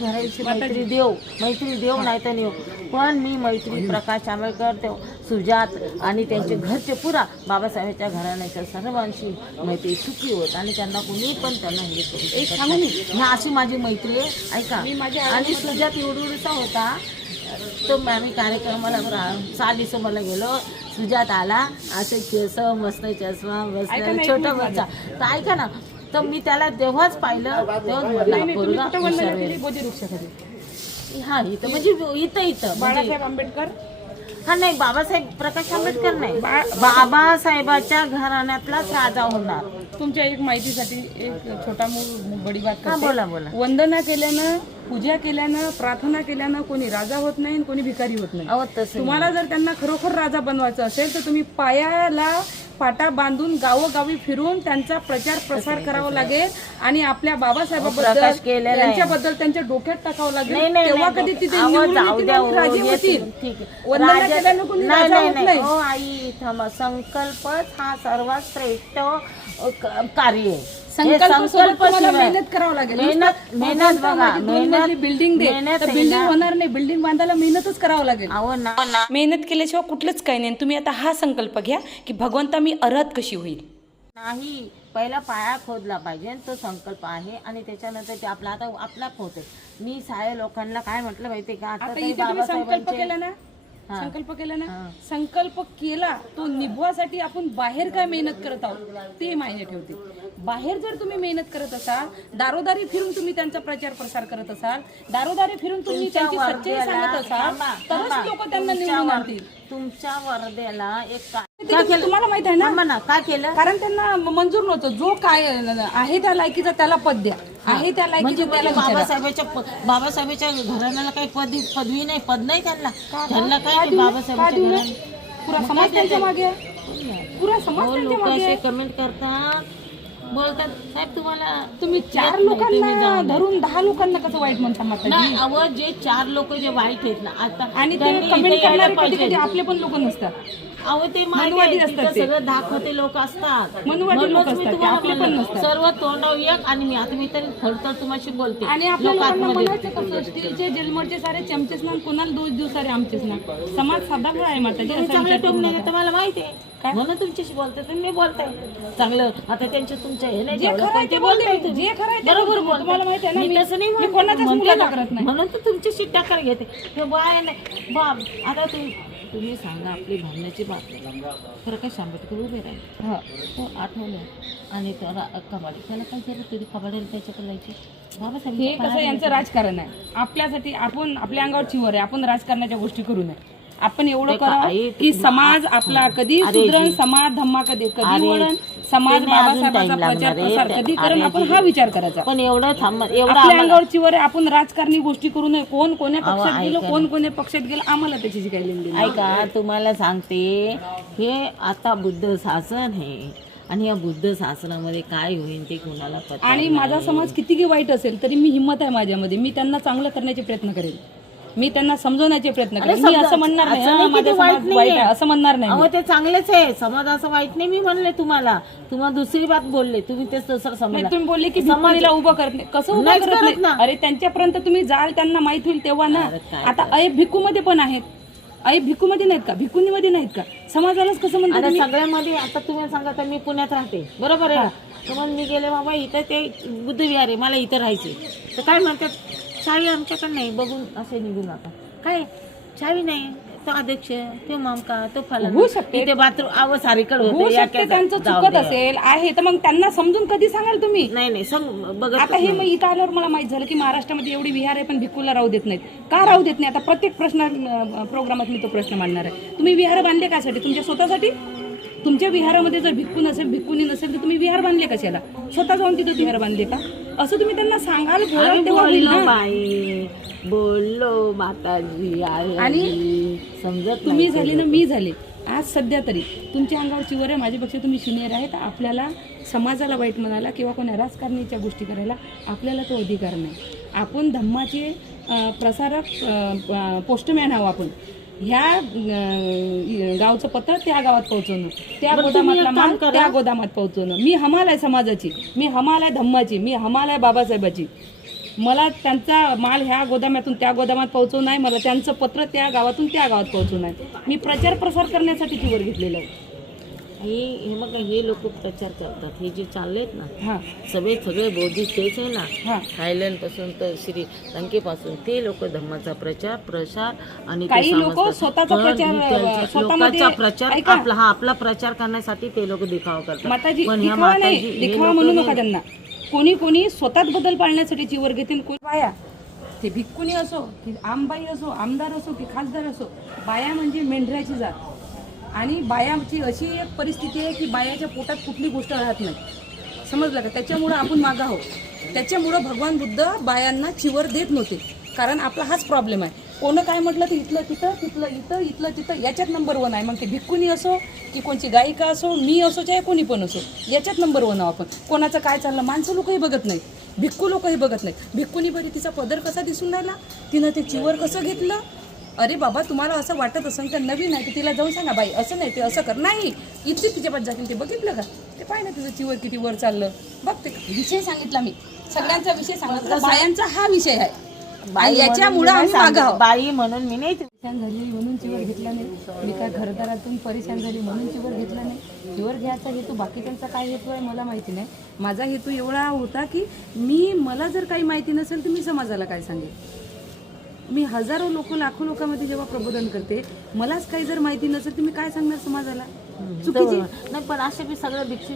घराची मैत्री देव मैत्री देव नाही तर नेऊ पण मी मैत्री प्रकाश आंबेडकर देव सुजात आणि त्यांचे घरचे पुरा बाबासाहेबांच्या घराण्याच्या सर्वांशी मैत्री सुखी होत आणि त्यांना कुणी पण त्यांना हे करू अशी माझी मैत्री आहे. ऐका. आणि सुजात एवढूचा होता तो आम्ही कार्यक्रमाला सहा डिसेंबरला गेलो. सुजात आला. असे केस मस्त चष्मा बसला छोटा बच्चा तर ऐका ना तर मी त्याला तेव्हाच पाहिलं तेव्हाच म्हटलं हा. हा इथं म्हणजे इथं इथं म्हणजे बाळासाहेब आंबेडकर? हा नाही बाबासाहेब प्रकाश आंबेडकर नाही. बाबासाहेबाच्या घराण्यातलाच राजा होणार. तुमच्या एक माहितीसाठी एक छोटा मूळ बडी बात हा. बोला बोला. वंदना केल्यानं पूजा केल्यानं प्रार्थना केल्यानं कोणी राजा होत नाही आणि कोणी भिकारी होत नाही. तुम्हाला जर त्यांना खरोखर राजा बनवायचं असेल तर तुम्ही पायाला पाटा बांधून गावोगावी फिरून त्यांचा प्रचार प्रसार करावा लागेल आणि आपल्या बाबासाहेबाबद्दल प्रकाश केलेला आहे. त्यांच्याबद्दल त्यांच्या डोक्यात टाकावं नाही लागेल नाही तेव्हा नाही. कधी तिथे अहो, निवडून जाऊ येतील द्या आणि हो, राजे येतील. होतील ठीक आहे. वंदना राजा- केल्यानं कोणी नाही राजा नाही होत नाही नाही हो आई थांबा संकल्पच हा सर्वात श्रेष्ठ अ, क- कार्य आहे संकल्प मेहनत करावं लागेल. मेहनत मेहनत बघा बिल्डिंग दे. मेहनत बिल्डिंग ना. होणार नाही बिल्डिंग बांधायला मेहनतच करावं लागेल. मेहनत केल्याशिवाय कुठलंच काही नाही. तुम्ही आता हा संकल्प घ्या की भगवंता मी अर्हत कशी होईल? नाही पहिला पाया खोदला पाहिजे तो संकल्प आहे आणि त्याच्यानंतर ते आपला आता आपला होते मी सारे लोकांना काय म्हटलं माहितीये का? आता बाबासाहेबांचे केला ना. संकल्प केला ना. संकल्प केला तो निभवासाठी आपण बाहेर काय मेहनत करत आहोत? ते माहिती ठेवते. बाहेर जर तुम्ही मेहनत करत असाल दारोदारी फिरून तुम्ही त्यांचा प्रचार प्रसार करत असाल दारोदारी फिरून तुम्ही त्यांची सच्चाई सांगत असाल तरच. लोक त्यांना निवडून आणतील. तुमच्या वर्ध्याला एक तुम्हाला माहीत आहे ना? थांबा ना काय केलं? कारण त्यांना मंजूर नव्हतं. जो काय आहे त्या लायकीचा त्याला पद द्या. आहे त्या म्हणजे लायकीचा त्याला विचारा. बाबासाहेबाच्या प- बाबासाहेबाच्या घराण्याला काही पदवी पदवी नाही? पद नाही त्यांना? त्यांना काय बाबासाहेबाच्या घराण्याला? पुरा समाज त्यांच्या मागे आहे. पुरा समाज हो त्यांच्या लोक मागे असे आहे. कमेंट करतात बोलतात. साहेब तुम्हाला तुम्ही चार लोकांना जाऊन या." धरून दहा लोकांना कसं वाईट म्हणता माता नाही अव जे चार लोक जे वाईट आहेत ना आता आणि ते त्यांनी कमेंट इथे यायला करणारे कधी पाहिजे. कधी आपले पण लोक नसतात. अहो ते माहिती मनुवादी आहे, असतात तिथं ते. सगळं दाखवते लोक असतात मनुवादी लोक म्हणूनच मी असतात ते, तुम्हाला आपले पण नसतात. सर्व तोंडाव एक आणि मी आता मी तरी थरथर तुम्हाशी बोलते आणि आपल्या लोकांना लोकांमध्ये म्हणायचं कसं स्टीलचे जेलमरचे सारे चमचेच ना कोणाला दोष देऊ सारे आमचेच ना समाज साधा भळा आहे माता तुम्ही चांगले टोमणे मला माहिती आहे म्हणून तुमच्याशी बोलते तुम्ही बोलताय चांगलं आता त्यांच्या तुमच्या हे नाही जे ठेवलं, खरं आहे पण ते ते बोलते बोलताय मी. तुम्ही. जे खरं आहे ते बरोबर बोलते. बोलताय. तुम्हाला माहिती आहे ना, मी मी- तसं नाही मी म्हणते. कोणाचाच म्हणते मुलाचा ना. करत नाही. म्हणून तर तुमच्याशी टक्कर घेते हे बाय नाही बाप आता तुम्ही तुम्ही सांगा आपली भावनेची बात प्रकाश आंबेडकर उभे राहिले? हो. आठवलं. आणि त्याला कबाडी त्याला काय केलं तरी कबाडीला त्याच्याकडे जायची. हे बाबासाहेब कसं यांचं राजकारण आहे? आपल्यासाठी आपण आपल्या अंगावर चिवर आहे. आपण राजकारणाच्या गोष्टी करू नये. आपण एवढं ते का- करावं आई, की समाज आपला कधी सुधरण. समाज धम्मा कधी कधी वळण? समाज ते नाही अजून बाबासाहेबांचा time लागणार प्रचार आहे. प्रसार ते- कधी अरे करून आपण जी. हा विचार करायचा पण एवढं थांब एवढं आपल्या आम्हाला- अंगावर चिवर आहे आपण राजकारणी गोष्टी करू नये कोण कोण्या पक्षात गेलो कोण कोण्या पक्षात गेलो आम्हाला त्याची काही देन नाही. ऐका तुम्हाला सांगते हे आता बुद्ध शासन आहे आणि या बुद्ध शासनामध्ये काय होईल ते कुणाला पता आणि माझा समाज कितीही वाईट असेल तरी मी हिंमत आहे माझ्यामध्ये मी त्यांना चांगलं करण्याचे प्रयत्न करेन मी त्यांना समजवण्याचे प्रयत्न करेन मी असं म्हणणार नाही असं "हा, नाही की माझा ते वाईट समाज वाईट नाहीये. आहे असं म्हणणार नाही अहो मी. ते चांगलेच आहे. समाज असं वाईट नाही मी म्हणले तुम्हाला. तुम्हाला दुसरी बात बोलले तुम्ही नाही, समजा तुम्ही बोलले की भिकुणीला उभं करत नाही. कसं उभं नाहीच करत करत नाही. अरे त्यांच्यापर्यंत तुम्ही जाल त्यांना माहीत होईल तेव्हा ना. आता अय भिकू मध्ये पण आहेत. अय भिकू मध्ये नाहीत का? भिकुनी मध्ये नाहीत का? समाजालाच कसं म्हणतात आता? सगळ्यामध्ये आता तुम्ही सांगा तर मी पुण्यात राहते. बरोबर आहे तर मग मी गेले बाबा इथं ते बुद्धविहार आहे मला इथं राहायचे तर काय म्हणतात? चावी आमच्याकडे नाही बघून असे निघून आता काय? चावी नाही तो अध्यक्ष तो मामका तो फला होऊ शकते. बाथरूम आव सारीकडे होऊ होते शकते त्यांचं जाऊ चुकत. असेल आहे तर मग त्यांना समजून कधी सांगाल तुम्ही? नाही नाही सांग बघत आता हे मग इथं आल्यावर मला माहीत झालं की महाराष्ट्रामध्ये एवढी विहार आहे पण भिक्खूला राहू देत नाहीत. का राहू देत नाही? आता प्रत्येक प्रश्न अं, प्रोग्रामात मी तो प्रश्न मांडणार आहे. तुम्ही विहार बांधले कासाठी तुमच्या स्वतःसाठी? तुमच्या विहारामध्ये जर भिक्खू नसेल भिक्खुनी नसेल तर तुम्ही विहार बांधले कशाला? स्वतः जाऊन तिथं विहार बांधले का? असं तुम्ही त्यांना सांगाल बोलाल आम्ही तेव्हा होईल बोललो ना. बाई बोललो माताजी आई आणि आजी. समजत तुम्ही नाही झाले ना मी झाले आज सध्या तरी तुमच्या अंगावर चिवर आहे माझ्यापेक्षा तुम्ही सिनियर आहेत आपल्याला समाजाला वाईट म्हणायला किंवा कोणा राजकारणीच्या गोष्टी करायला आपल्याला तो अधिकार नाही आपण धम्माचे अं, प्रसारक पोस्टमॅन आहो आपण ह्या अं, गावचं पत्र त्या गावात पोहोचवणं. त्या बरं, तुम्ही गोदामातला एक काम माल करा. त्या गोदामात पोहोचवणं. मी हमाल आहे समाजाची मी हमाल आहे धम्माची मी हमाल आहे बाबासाहेबाची. मला त्यांचा माल ह्या गोदामातून त्या गोदामात पोहोचवू नाही मला त्यांचं पत्र त्या गावातून त्या गावात पोहोचवू नाही मी प्रचार प्रसार करण्यासाठी चिवर घेतलेलं आहे. हे हे मग हे लोक प्रचार करतात. हे जे चाललेत ना सगळे सगळे बौद्धिक तेच आहे ना. थायलंडपासून तर श्री लंकेपासून ते लोक धम्माचा प्रचार प्रसार आणि काही लोकं. स्वतःचा प्रचार. आपला हा आपला प्रचार करण्यासाठी ते लोक दिखावा करतात. माताजी पण ह्या माताजी- हे दिखावा लोकं म्हणू नाही. नका त्यांना. कोणी कोणी स्वतःच बदल पाळण्यासाठी चिवर घेते आणि कोणी? बाया. ते भिक्कुनी असो की आमबाई असो आमदार असो की खासदार असो बाया म्हणजे मेंढऱ्याची जात. आणि बायाची अशी एक परिस्थिती आहे की बायाच्या पोटात कुठली गोष्ट राहत नाही. समजलं का? त्याच्यामुळं आपण मागं आहोत. त्याच्यामुळं भगवान बुद्ध बायांना चिवर देत नव्हते. कारण आपला हाच प्रॉब्लेम आहे. कोणं काय म्हटलं तर इथलं तिथं तिथलं इथं इथलं तिथं याच्यात नंबर वन आहे. मग ते भिक्कुनी असो की कोणची गायिका असो मी असो चाहे कोणी पण असो याच्यात नंबर वन आहो आपण. कोणाचं काय चाललं माणसं लोकही बघत नाही भिक्कू लोकही बघत नाही भिक्कुनी बरी तिचा पदर कसा दिसून राहिला? तिनं ते चिवर कसं घेतलं? अरे बाबा तुम्हाला असं वाटत असेल तर नवीन आहे तर तिला जाऊन सांगा बाई असं नाही ते असं कर. नाही इतकी तिच्या पास जातील ते बघितलं का? ते पाय ना तुझं चिवर किती वर चाललं. बघ ते विषय सांगितला मी. सगळ्यांचा विषय सांगितला. बायांचा हा विषय आहे. याच्यामुळं आम्ही बाई म्हणून मी नाही परेशान झाली म्हणून चिवर घेतला नाही. मी काय घरदारातून परेशान झाली म्हणून चिवर घेतला नाही. चिवर घ्यायचा हेतू बाकीच्यांचा काय हेतू आहे मला माहिती नाही. माझा हेतू एवढा होता की मी मला जर काही माहिती नसेल तर मी समाजाला काय सांगेन? मी हजारो लोक लाखो लोकांमध्ये जेव्हा प्रबोधन करते मलाच काही जर माहिती नसेल तर मी काय सांगणार समाजाला? चुकीची? नाही पण असे बी सगळं भिक्षू